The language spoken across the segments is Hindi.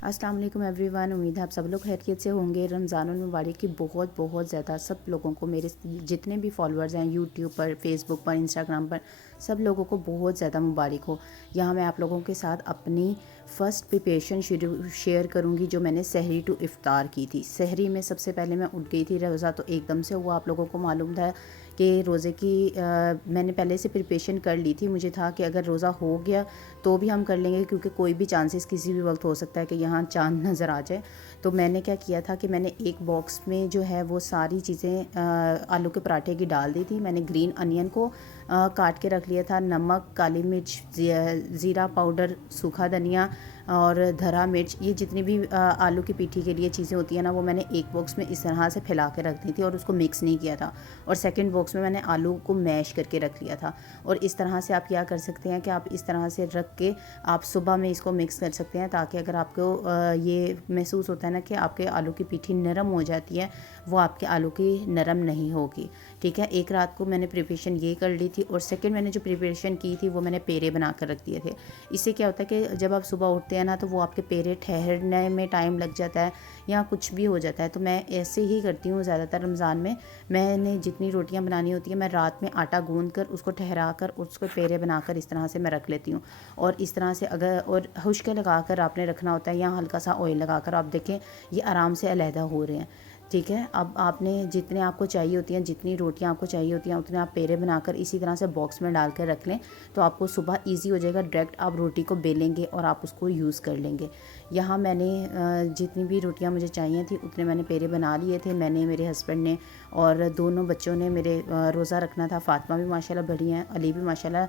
अस्सलाम वालेकुम एवरीवन। उम्मीद है आप सब लोग खैरियत से होंगे। रमज़ानुल मुबारक की बहुत ज़्यादा सब लोगों को, मेरे जितने भी फॉलोअर्स हैं यूट्यूब पर, फेसबुक पर, इंस्टाग्राम पर, सब लोगों को बहुत ज़्यादा मुबारक हो। यहाँ मैं आप लोगों के साथ अपनी फ़र्स्ट प्रिपरेशन शेयर करूँगी जो मैंने सहरी टू इफ़्तार की थी। सहरी में सबसे पहले मैं उठ गई थी, रोज़ा तो एकदम से हुआ। आप लोगों को मालूम था कि रोज़े की मैंने पहले से प्रिपरेशन कर ली थी। मुझे था कि अगर रोज़ा हो गया तो भी हम कर लेंगे, क्योंकि कोई भी चांसेस किसी भी वक्त हो सकता है कि यहाँ चांद नज़र आ जाए। तो मैंने क्या किया था कि मैंने एक बॉक्स में जो है वो सारी चीज़ें आलू के पराठे की डाल दी थी। मैंने ग्रीन अनियन को काट के रख लिया था, नमक, काली मिर्च, ज़ीरा पाउडर, सूखा धनिया और धरा मिर्च, ये जितनी भी आलू की पीठी के लिए चीज़ें होती हैं ना, वो मैंने एक बॉक्स में इस तरह से फैला के रख दी थी और उसको मिक्स नहीं किया था। और सेकंड बॉक्स में मैंने आलू को मैश करके रख लिया था। और इस तरह से आप क्या कर सकते हैं कि आप इस तरह से रख के आप सुबह में इसको मिक्स कर सकते हैं, ताकि अगर आपको ये महसूस होता है ना कि आपके आलू की पीठी नरम हो जाती है, वो आपके आलू की नरम नहीं होगी। ठीक है, एक रात को मैंने प्रिपरेशन ये कर ली थी। और सेकंड मैंने जो प्रिपरेशन की थी वो मैंने पेड़े बना कर रख दिए थे। इससे क्या होता है कि जब आप सुबह उठते हैं ना, तो वो आपके पेड़े ठहरने में टाइम लग जाता है या कुछ भी हो जाता है। तो मैं ऐसे ही करती हूँ ज़्यादातर रमज़ान में। मैंने जितनी रोटियाँ बनानी होती है, मैं रात में आटा गूँध कर उसको ठहरा कर उसको पेड़े बनाकर इस तरह से मैं रख लेती हूँ। और इस तरह से अगर और खुश्क लगा कर आपने रखना होता है या हल्का सा ऑयल लगा कर, आप देखें ये आराम से अलहदा हो रहे हैं। ठीक है, अब आपने जितने आपको चाहिए होती हैं, जितनी रोटियां आपको चाहिए होती हैं, उतने आप पेड़े बनाकर इसी तरह से बॉक्स में डाल कर रख लें, तो आपको सुबह इजी हो जाएगा। डायरेक्ट आप रोटी को बेलेंगे और आप उसको यूज़ कर लेंगे। यहाँ मैंने जितनी भी रोटियां मुझे चाहिए थी उतने मैंने पेड़े बना लिए थे। मैंने, मेरे हस्बैंड ने और दोनों बच्चों ने। मेरे रोज़ा रखना था। फ़ातिमा भी माशाल्लाह बड़ी हैं, अली भी माशाल्लाह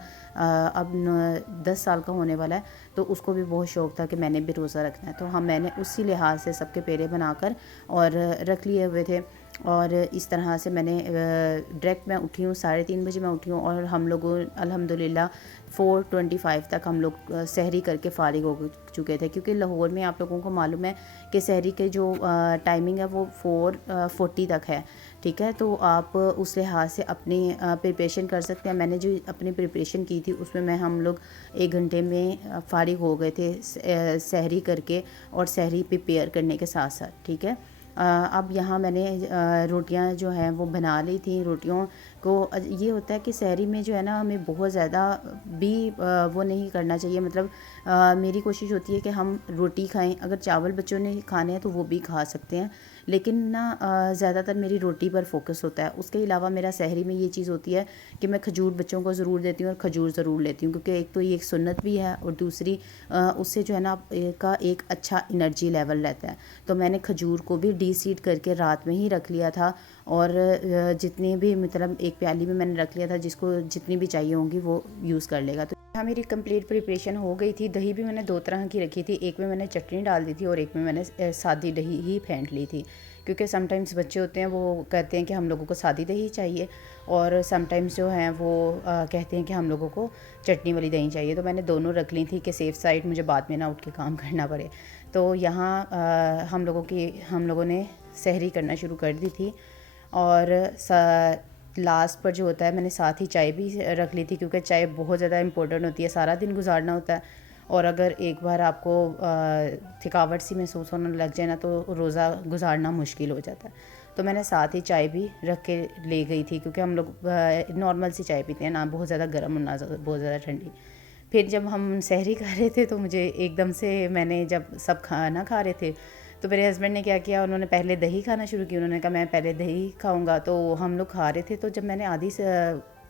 अब 10 साल का होने वाला है, तो उसको भी बहुत शौक़ था कि मैंने भी रोज़ा रखना है। तो हम, मैंने उसी लिहाज से सबके पेड़े बनाकर और रख लिए हुए थे। और इस तरह से मैंने डायरेक्ट मैं उठी हूँ, 3:30 बजे मैं उठी हूँ। और हम लोगों अल्हम्दुलिल्लाह 4:25 तक हम लोग सहरी करके फ़ारिग हो चुके थे, क्योंकि लाहौर में आप लोगों को मालूम है कि सहरी के जो टाइमिंग है वो 4:40 तक है। ठीक है, तो आप उस लिहाज से अपनी प्रिपरेशन कर सकते हैं। मैंने जो अपनी प्रिपरेशन की थी उसमें हम लोग 1 घंटे में फ़ारिग हो गए थे सहरी करके और सहरी प्रिपेयर करने के साथ साथ। ठीक है, अब यहाँ मैंने रोटियाँ जो हैं वो बना ली थी। रोटियों को ये होता है कि सहरी में जो है ना, हमें बहुत ज़्यादा भी वो नहीं करना चाहिए। मतलब मेरी कोशिश होती है कि हम रोटी खाएं। अगर चावल बच्चों ने खाने हैं तो वो भी खा सकते हैं, लेकिन ना ज़्यादातर मेरी रोटी पर फोकस होता है। उसके अलावा मेरा सहरी में ये चीज़ होती है कि मैं खजूर बच्चों को ज़रूर देती हूँ और खजूर ज़रूर लेती हूँ, क्योंकि एक तो ये एक सुन्नत भी है और दूसरी उससे जो है ना का एक अच्छा एनर्जी लेवल रहता है। तो मैंने खजूर को भी डीसीड करके रात में ही रख लिया था। और जितनी भी, मतलब एक प्याली में मैंने रख लिया था, जिसको जितनी भी चाहिए होंगी वो यूज़ कर लेगा। तो यहाँ मेरी कंप्लीट प्रिपरेशन हो गई थी। दही भी मैंने 2 तरह की रखी थी, एक में मैंने चटनी डाल दी थी और एक में मैंने सादी दही ही फेंट ली थी। क्योंकि समटाइम्स बच्चे होते हैं वो कहते हैं कि हम लोगों को सादी दही चाहिए, और समटाइम्स जो हैं वो कहते हैं कि हम लोगों को चटनी वाली दही चाहिए। तो मैंने दोनों रख ली थी कि सेफ़ साइड मुझे बाद में ना उठ के काम करना पड़े। तो यहाँ हम लोगों ने सहरी करना शुरू कर दी थी। और लास्ट पर जो होता है, मैंने साथ ही चाय भी रख ली थी, क्योंकि चाय बहुत ज़्यादा इम्पोर्टेंट होती है। सारा दिन गुजारना होता है, और अगर एक बार आपको थकावट सी महसूस होने लग जाए ना, तो रोज़ा गुजारना मुश्किल हो जाता है। तो मैंने साथ ही चाय भी रख के ले गई थी, क्योंकि हम लोग नॉर्मल सी चाय पीते हैं, ना बहुत ज़्यादा गर्म ना बहुत ज़्यादा ठंडी। फिर जब हम सहरी खा रहे थे तो मुझे एकदम से, मैंने जब सब खाना खा रहे थे तो मेरे हस्बैंड ने क्या किया, उन्होंने पहले दही खाना शुरू की। उन्होंने कहा मैं पहले दही खाऊंगा। तो हम लोग खा रहे थे, तो जब मैंने आधी से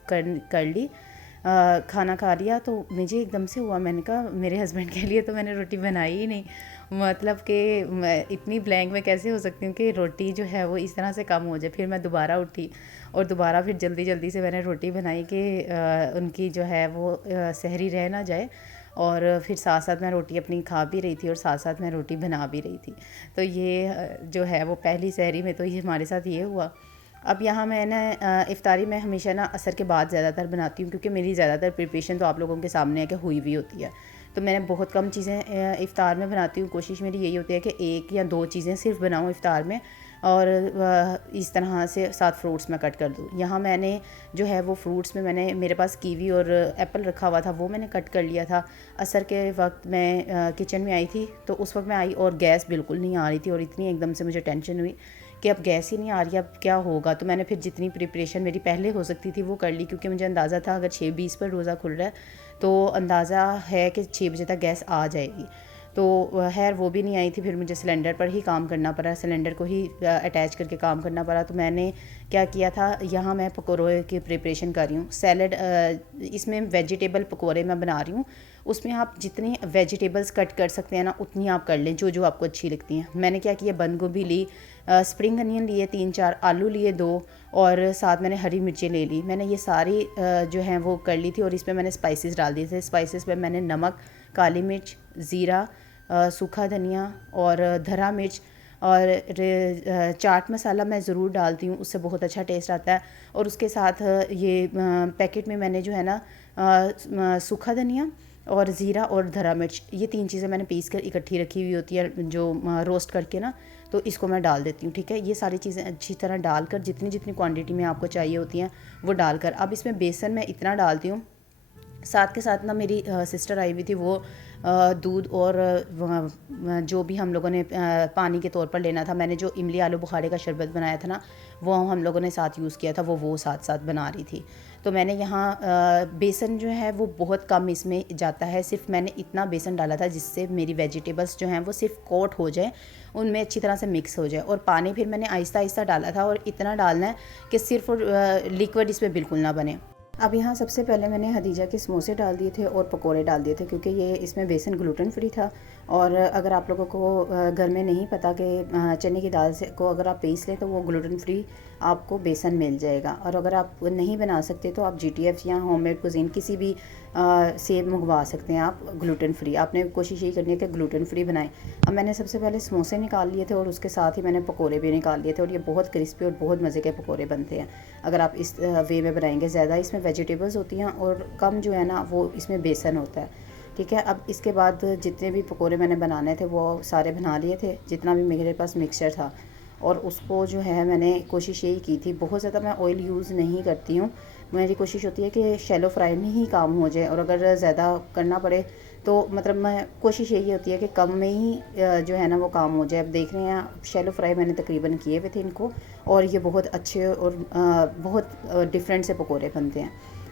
कर ली, खाना खा लिया, तो मुझे एकदम से हुआ, मैंने कहा मेरे हस्बैंड के लिए तो मैंने रोटी बनाई ही नहीं। मतलब कि मैं इतनी ब्लैंक में कैसे हो सकती हूँ कि रोटी जो है वो इस तरह से कम हो जाए। फिर मैं दोबारा उठी और दोबारा फिर जल्दी जल्दी से मैंने रोटी बनाई कि उनकी जो है वो सहरी रह ना जाए। और फिर साथ साथ मैं रोटी अपनी खा भी रही थी और साथ साथ मैं रोटी बना भी रही थी। तो ये जो है वो पहली सहरी में तो ये हमारे साथ ये हुआ। अब यहाँ मैं ना इफ़्तारी में हमेशा ना असर के बाद ज़्यादातर बनाती हूँ, क्योंकि मेरी ज़्यादातर प्रिपरेशन तो आप लोगों के सामने है कि हुई भी होती है। तो मैंने बहुत कम चीज़ें इफ़्तार में बनाती हूँ। कोशिश मेरी यही होती है कि 1 या 2 चीज़ें सिर्फ बनाऊँ इफ़्तार में, और इस तरह से 7 फ्रूट्स मैं कट कर दूँ। यहाँ मैंने जो है वो फ्रूट्स में मैंने मेरे पास कीवी और एप्पल रखा हुआ था, वो मैंने कट कर लिया था। असर के वक्त मैं किचन में आई थी, तो उस वक्त मैं आई और गैस बिल्कुल नहीं आ रही थी और इतनी एकदम से मुझे टेंशन हुई कि अब गैस ही नहीं आ रही, अब क्या होगा। तो मैंने फिर जितनी प्रिपरेशन मेरी पहले हो सकती थी वो कर ली, क्योंकि मुझे अंदाज़ा था अगर 6:20 पर रोज़ा खुल रहा है तो अंदाज़ा है कि 6 बजे तक गैस आ जाएगी। तो खैर वो भी नहीं आई थी, फिर मुझे सिलेंडर पर ही काम करना पड़ा, सिलेंडर को ही अटैच करके काम करना पड़ा। तो मैंने क्या किया था, यहाँ मैं पकौड़े की प्रिपरेशन कर रही हूँ। सैलड, इसमें वेजिटेबल पकौड़े मैं बना रही हूँ। उसमें आप जितनी वेजिटेबल्स कट कर सकते हैं ना उतनी आप कर लें, जो जो आपको अच्छी लगती हैं। मैंने क्या किया, बंद गोभी ली, स्प्रिंग अनियन लिए 3-4, आलू लिए 2 और साथ मैंने हरी मिर्चें ले ली। मैंने ये सारी जो हैं वो कर ली थी और इसमें मैंने स्पाइसेस डाल दिए थे। स्पाइसेस में मैंने नमक, काली मिर्च, ज़ीरा, सूखा धनिया और धरा मिर्च और चाट मसाला मैं ज़रूर डालती हूँ, उससे बहुत अच्छा टेस्ट आता है। और उसके साथ ये पैकेट में मैंने जो है ना सूखा धनिया और ज़ीरा और धरा मिर्च, ये 3 चीज़ें मैंने पीस कर इकट्ठी रखी हुई होती है, जो रोस्ट करके ना, तो इसको मैं डाल देती हूँ। ठीक है, ये सारी चीज़ें अच्छी तरह डालकर जितनी जितनी क्वांटिटी में आपको चाहिए होती हैं वो डालकर, अब इसमें बेसन मैं इतना डालती हूँ। साथ के साथ ना मेरी सिस्टर आई हुई थी, वो दूध और जो भी हम लोगों ने पानी के तौर पर लेना था, मैंने जो इमली आलू बुखारे का शरबत बनाया था ना, वो हम लोगों ने साथ यूज़ किया था, वो साथ साथ बना रही थी। तो मैंने यहाँ बेसन जो है वो बहुत कम इसमें जाता है, सिर्फ मैंने इतना बेसन डाला था जिससे मेरी वेजिटेबल्स जो हैं वो सिर्फ कोट हो जाए, उनमें अच्छी तरह से मिक्स हो जाए। और पानी फिर मैंने आहिस्ता आहिस्ता डाला था और इतना डालना है कि सिर्फ लिक्विड इसमें बिल्कुल ना बने। अब यहाँ सबसे पहले मैंने हदीजा के समोसे डाल दिए थे और पकोड़े डाल दिए थे, क्योंकि ये इसमें बेसन ग्लूटेन फ्री था। और अगर आप लोगों को घर में नहीं पता कि चने की दाल से को अगर आप पीस लें तो वो ग्लूटेन फ्री आपको बेसन मिल जाएगा। और अगर आप नहीं बना सकते तो आप GTF या होममेड कुजीन किसी भी से मंगवा सकते हैं आप ग्लूटेन फ्री। आपने कोशिश यही करनी है कि ग्लूटेन फ्री बनाएं। अब मैंने सबसे पहले समोसे निकाल लिए थे और उसके साथ ही मैंने पकोड़े भी निकाल लिए थे, और ये बहुत क्रिस्पी और बहुत मज़े के पकोड़े बनते हैं अगर आप इस वे में बनाएंगे। ज़्यादा इसमें वेजिटेबल्स होती हैं और कम जो है ना वो इसमें बेसन होता है। ठीक है, अब इसके बाद जितने भी पकोड़े मैंने बनाने थे वो सारे बना लिए थे, जितना भी मेरे पास मिक्सचर था। और उसको जो है मैंने कोशिश यही की थी, बहुत ज़्यादा मैं ऑयल यूज़ नहीं करती हूँ। मेरी कोशिश होती है कि शैलो फ्राई में ही काम हो जाए, और अगर ज़्यादा करना पड़े तो मतलब मैं कोशिश यही होती है कि कम में ही जो है ना वो काम हो जाए। अब देख रहे हैं शैलो फ्राई मैंने तकरीबन किए हुए थे इनको, और ये बहुत अच्छे और बहुत डिफरेंट से पकोड़े बनते हैं।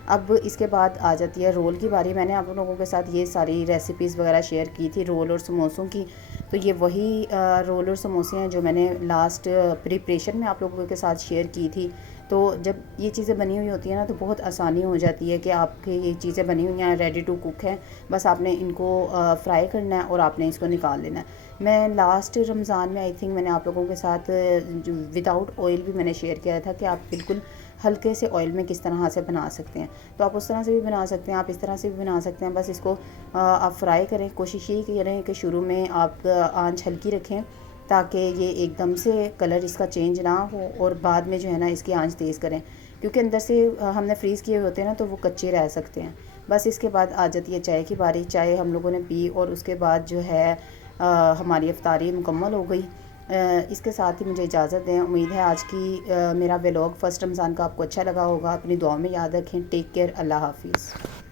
अब इसके बाद आ जाती है रोल की बारी। मैंने आप लोगों के साथ ये सारी रेसिपीज़ वगैरह शेयर की थी रोल और समोसों की, तो ये वही रोल और समोसे हैं जो मैंने लास्ट प्रिपरेशन में आप लोगों के साथ शेयर की थी। तो जब ये चीज़ें बनी हुई होती हैं ना तो बहुत आसानी हो जाती है कि आपके ये चीज़ें बनी हुई हैं, रेडी टू कुक हैं, बस आपने इनको फ्राई करना है और आपने इसको निकाल लेना है। मैं लास्ट रमज़ान में आई थिंक मैंने आप लोगों के साथ विदाउट ऑयल भी मैंने शेयर किया था कि आप बिल्कुल हल्के से ऑयल में किस तरह से बना सकते हैं। तो आप उस तरह से भी बना सकते हैं, आप इस तरह से भी बना सकते हैं। बस इसको आप फ्राई करें, कोशिश यही करें कि शुरू में आप आंच हल्की रखें ताकि ये एकदम से कलर इसका चेंज ना हो, और बाद में जो है ना इसकी आंच तेज़ करें, क्योंकि अंदर से हमने फ्रीज़ किए होते हैं ना तो वो कच्चे रह सकते हैं। बस इसके बाद आ जाती है चाय की बारी। चाय हम लोगों ने पी और उसके बाद जो है हमारी इफ्तारी मुकम्मल हो गई। इसके साथ ही मुझे इजाज़त दें। उम्मीद है आज की मेरा व्लॉग फर्स्ट रमज़ान का आपको अच्छा लगा होगा। अपनी दुआ में याद रखें। टेक केयर, अल्लाह हाफिज़।